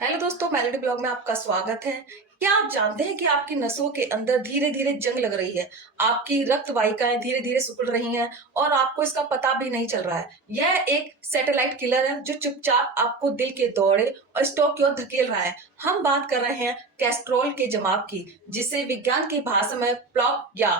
Hello दोस्तों, melody blog में आपका स्वागत है। क्या आप जानते हैं कि आपकी नसों के अंदर धीरे धीरे जंग लग रही है। आपकी रक्त वाहिकाएं धीरे धीरे सिकुड़ रही हैं और आपको इसका पता भी नहीं चल रहा है। यह एक सैटेलाइट किलर है जो चुपचाप आपको दिल के दौरे और स्ट्रोक की ओर धकेल रहा है। हम बात कर रहे हैं कैस्ट्रोल के जमाव की, जिसे विज्ञान की भाषा में प्लॉक या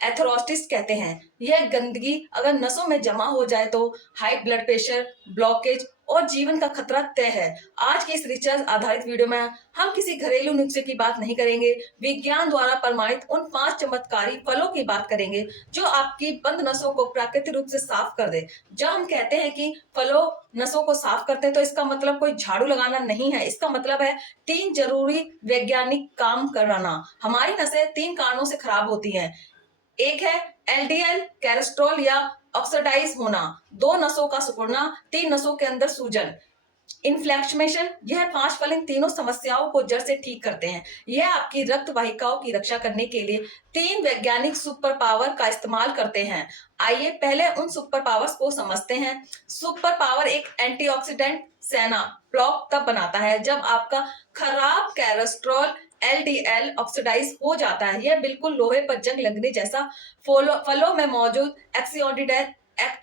एथेरोस्क्लेरोसिस कहते हैं। यह गंदगी अगर नसों में जमा हो जाए तो हाई ब्लड प्रेशर, ब्लॉकेज और जीवन का खतरा तय है। आज की इस रिसर्च आधारित वीडियो में हम किसी घरेलू नुस्खे की बात नहीं करेंगे, विज्ञान द्वारा प्रमाणित उन 5 चमत्कारी फलों की बात करेंगे जो आपकी बंद नसों को प्राकृतिक रूप से साफ कर दे। जब हम कहते हैं कि फलों नसों को साफ करते हैं तो इसका मतलब कोई झाड़ू लगाना नहीं है। इसका मतलब है 3 जरूरी वैज्ञानिक काम कराना। हमारी नसें 3 कारणों से खराब होती हैं। एक है एलडीएल कैरेस्ट्रॉल या ऑक्सीडाइज होना, 2 नसों का सिकुड़ना, 3 नसों के अंदर सूजन। इन्फ्लेक्शन, यह 5 फल इन तीनों समस्याओं को जड़ से ठीक करते हैं। यह आपकी रक्त वाहिकाओं की रक्षा करने के लिए 3 वैज्ञानिक सुपर पावर का इस्तेमाल करते हैं। आइए पहले उन सुपर पावर्स को समझते हैं। सुपर पावर एक एंटीऑक्सीडेंट सेना ब्लॉक तब बनाता है जब आपका खराब कैरेस्ट्रॉल एलडीएल ऑक्सीडाइज हो जाता है। यह बिल्कुल लोहे पर जंग लगने जैसा। फलों में मौजूद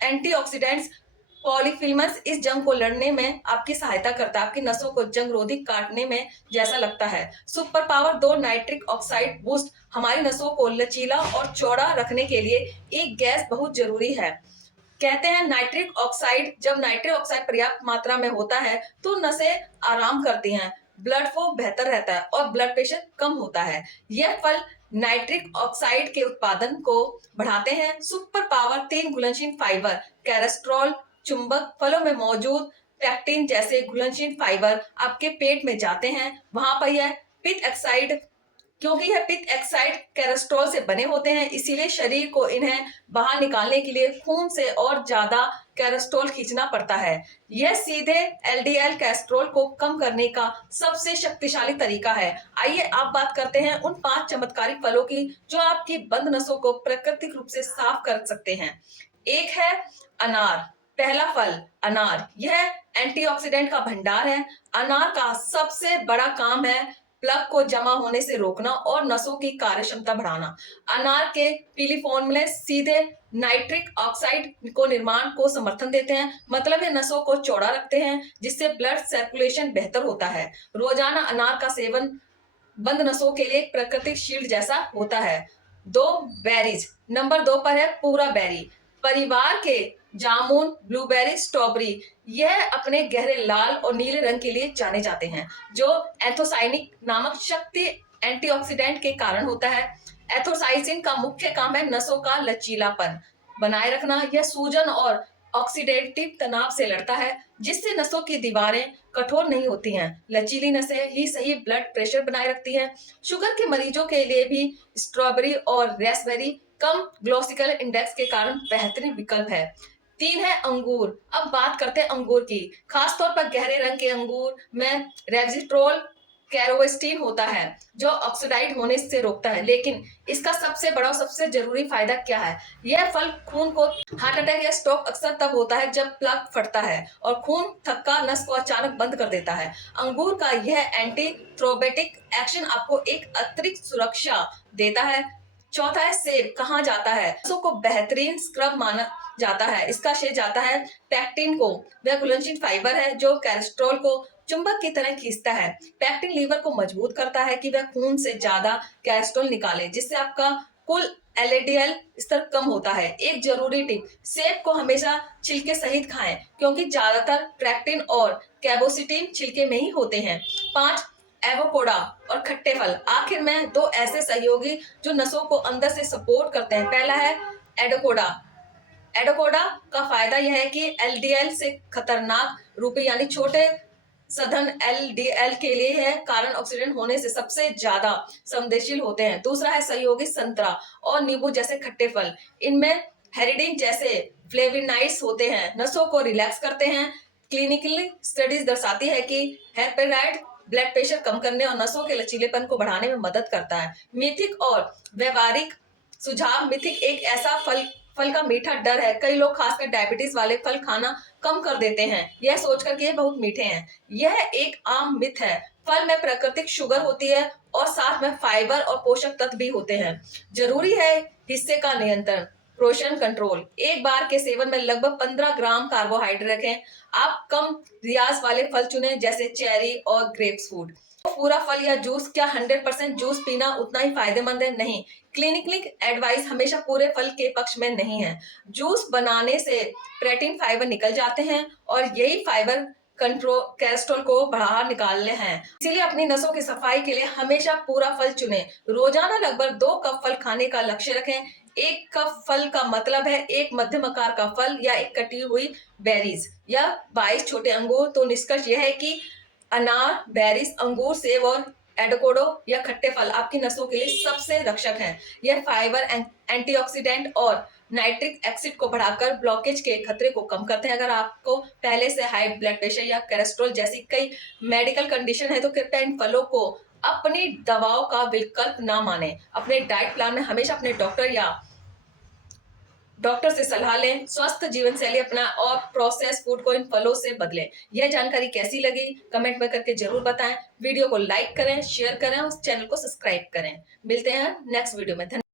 एंटीऑक्सीडेंट्स पॉलीफिल्मस इस जंग को लड़ने में आपकी सहायता करता है, आपकी नसों को जंग रोधी काटने में जैसा लगता है। Super power 2 nitric oxide boost, हमारी नसों को लचीला और चौड़ा रखने के लिए एक गैस बहुत जरूरी है। कहते हैं नाइट्रिक ऑक्साइड, जब नाइट्रिक ऑक्साइड पर्याप्त मात्रा में होता है तो नसें आराम करती हैं, ब्लड फ्लो बेहतर रहता है और ब्लड प्रेशर कम होता है। यह फल नाइट्रिक ऑक्साइड के उत्पादन को बढ़ाते हैं। सुपर पावर 3 घुलनशील फाइबर, कैरेस्ट्रॉल चुंबक, फलों में मौजूद पैक्टिन जैसे घुलनशील फाइबर आपके पेट में जाते हैं। वहां पर यह पित्त ऑक्साइड, क्योंकि यह पित्त ऑक्साइड कैरेस्ट्रॉल से बने होते हैं, इसीलिए शरीर को इन्हें बाहर निकालने के लिए खून से और ज्यादा कैरेस्ट्रॉल खींचना पड़ता है। यह सीधे एलडीएल कैरेस्ट्रॉल को कम करने का सबसे शक्तिशाली तरीका है। आइए आप बात करते हैं उन 5 चमत्कारी फलों की जो आपकी बंद नसों को प्राकृतिक रूप से साफ कर सकते हैं। एक है अनार। पहला फल अनार, यह एंटीऑक्सीडेंट का भंडार है। अनार का सबसे बड़ा काम है प्लग को जमा होने से रोकना और नसों की कार्यक्षमता बढ़ाना। अनार के पीलीफोनल सीधे नाइट्रिक ऑक्साइड को निर्माण को समर्थन देते हैं, मतलब ये नसों को चौड़ा रखते हैं जिससे ब्लड सर्कुलेशन बेहतर होता है। रोजाना अनार का सेवन बंद नसों के लिए एक प्राकृतिक शील्ड जैसा होता है। 2 बेरीज, नंबर 2 पर है पूरा बेरी। परिवार के जामुन, ब्लूबेरी, स्ट्रॉबेरी, यह अपने गहरे लाल और नीले रंग के लिए जाने जाते हैं जो एंथोसाइनिक नामक शक्ति एंटीऑक्सीडेंट के कारण होता है। एथोसाइसिन का मुख्य काम है नसों का लचीलापन बनाए रखना। यह सूजन और ऑक्सीडेटिव तनाव से लड़ता है जिससे नसों की दीवारें कठोर नहीं होती हैं। लचीली नसें ही सही ब्लड प्रेशर बनाए रखती हैं। शुगर के मरीजों के लिए भी स्ट्रॉबेरी और रेसबेरी कम ग्लाइसेमिक इंडेक्स के कारण बेहतरीन विकल्प है। 3 है अंगूर। अब बात करते हैं अंगूर की। खासतौर पर गहरे रंग के अंगूर में रेजिट्रोल कैरोस्टीन होता है जो ऑक्सीडाइड होने से रोकता है। लेकिन इसका सबसे बड़ा और सबसे जरूरी फायदा क्या है? यह फल खून को, हार्ट अटैक या स्ट्रोक अक्सर तब होता है जब प्लग फटता है और खून थक्का नस को अचानक बंद कर देता है। अंगूर का यह एंटी थ्रोम्बोटिक एक्शन आपको एक अतिरिक्त सुरक्षा देता है। चौथा है सेब। कहाँ जाता है? नसों को बेहतरीन स्क्रब माना जाता है। इसका श्रेय जाता है पैक्टिन को। वह घुलनशील फाइबर है जो कैरेस्ट्रॉल को चुंबक की तरह खींचता है। पैक्टिन लीवर को मजबूत करता है कि वह खून से ज्यादा कैरेस्ट्रॉल निकाले, जिससे आपका कुल एलडीएल स्तर कम होता है। एक जरूरी टिप, सेब को हमेशा छिलके सहित खाएं क्योंकि ज्यादातर पैक्टिन और कैबोसिटिन छिलके में ही होते हैं। 5 एवोकाडो और खट्टे फल। आखिर में 2 ऐसे सहयोगी जो नसों को अंदर से सपोर्ट करते हैं। पहला है एवोकाडो। एवोकाडो का फायदा यह है कि एलडीएल से खतरनाक रूपी यानी छोटे सघन एलडीएल के लिए है कारण ऑक्सीडेंट होने से सबसे ज्यादा संवेदनशील होते हैं। दूसरा है सहयोगी संतरा और नींबू जैसे खट्टे फल। इनमें हेरिडिन जैसे फ्लेविनाइड्स होते हैं, नसों को रिलैक्स करते हैं। क्लिनिकली स्टडीज दर्शाती है कि हेपेराइड ब्लड प्रेशर कम करने और नसों के लचीलेपन को बढ़ाने में मदद करता है। मिथिक और व्यवहारिक सुझाव। मिथिक एक ऐसा फल का मीठा डर है। कई लोग खासकर डायबिटीज वाले फल खाना कम कर देते हैं, यह सोचकर कि ये बहुत मीठे हैं। यह एक आम मिथ है। फल में प्राकृतिक शुगर होती है और साथ में फाइबर और पोषक तत्व भी होते हैं। जरूरी है हिस्से का नियंत्रण, पोषण कंट्रोल। एक बार के सेवन में लगभग 15 ग्राम कार्बोहाइड्रेट रखें। आप कम रियाज वाले फल चुनें, जैसे चेरी और ग्रेप्स फ्रूट। पूरा फल या जूस, क्या 100% जूस पीना उतना ही फायदेमंद है? नहीं। क्लिनिकल एडवाइस हमेशा पूरे फल के पक्ष में नहीं है। जूस बनाने से प्रोटीन फाइबर निकल जाते हैं और यही फाइबर कंट्रोल कोलेस्ट्रॉल को बाहर निकालने हैं। इसीलिए अपनी नसों की सफाई के लिए हमेशा पूरा फल चुनें। रोजाना लगभग 2 कप फल खाने का लक्ष्य रखें। 1 कप फल का मतलब है एक मध्यम आकार का फल या एक कटी हुई बेरीज या 22 छोटे अंगूर। तो निष्कर्ष यह है कि अनार, बेरीज, अंगूर, सेब और एवोकाडो या खट्टे फल आपकी नसों के लिए सबसे रक्षक हैं। यह फाइबर, एंटीऑक्सीडेंट और नाइट्रिक एसिड को बढ़ाकर ब्लॉकेज के खतरे को कम करते हैं। अगर आपको पहले से हाई ब्लड प्रेशर या कोलेस्ट्रॉल जैसी कई मेडिकल कंडीशन है तो कृपया इन फलों को अपनी दवाओं का विकल्प ना माने। अपने डाइट प्लान में हमेशा अपने डॉक्टर से सलाह लें। स्वस्थ जीवन शैली अपना और प्रोसेस फूड को इन फलों से बदलें। यह जानकारी कैसी लगी कमेंट में करके जरूर बताएं। वीडियो को लाइक करें, शेयर करें और चैनल को सब्सक्राइब करें। मिलते हैं नेक्स्ट वीडियो में।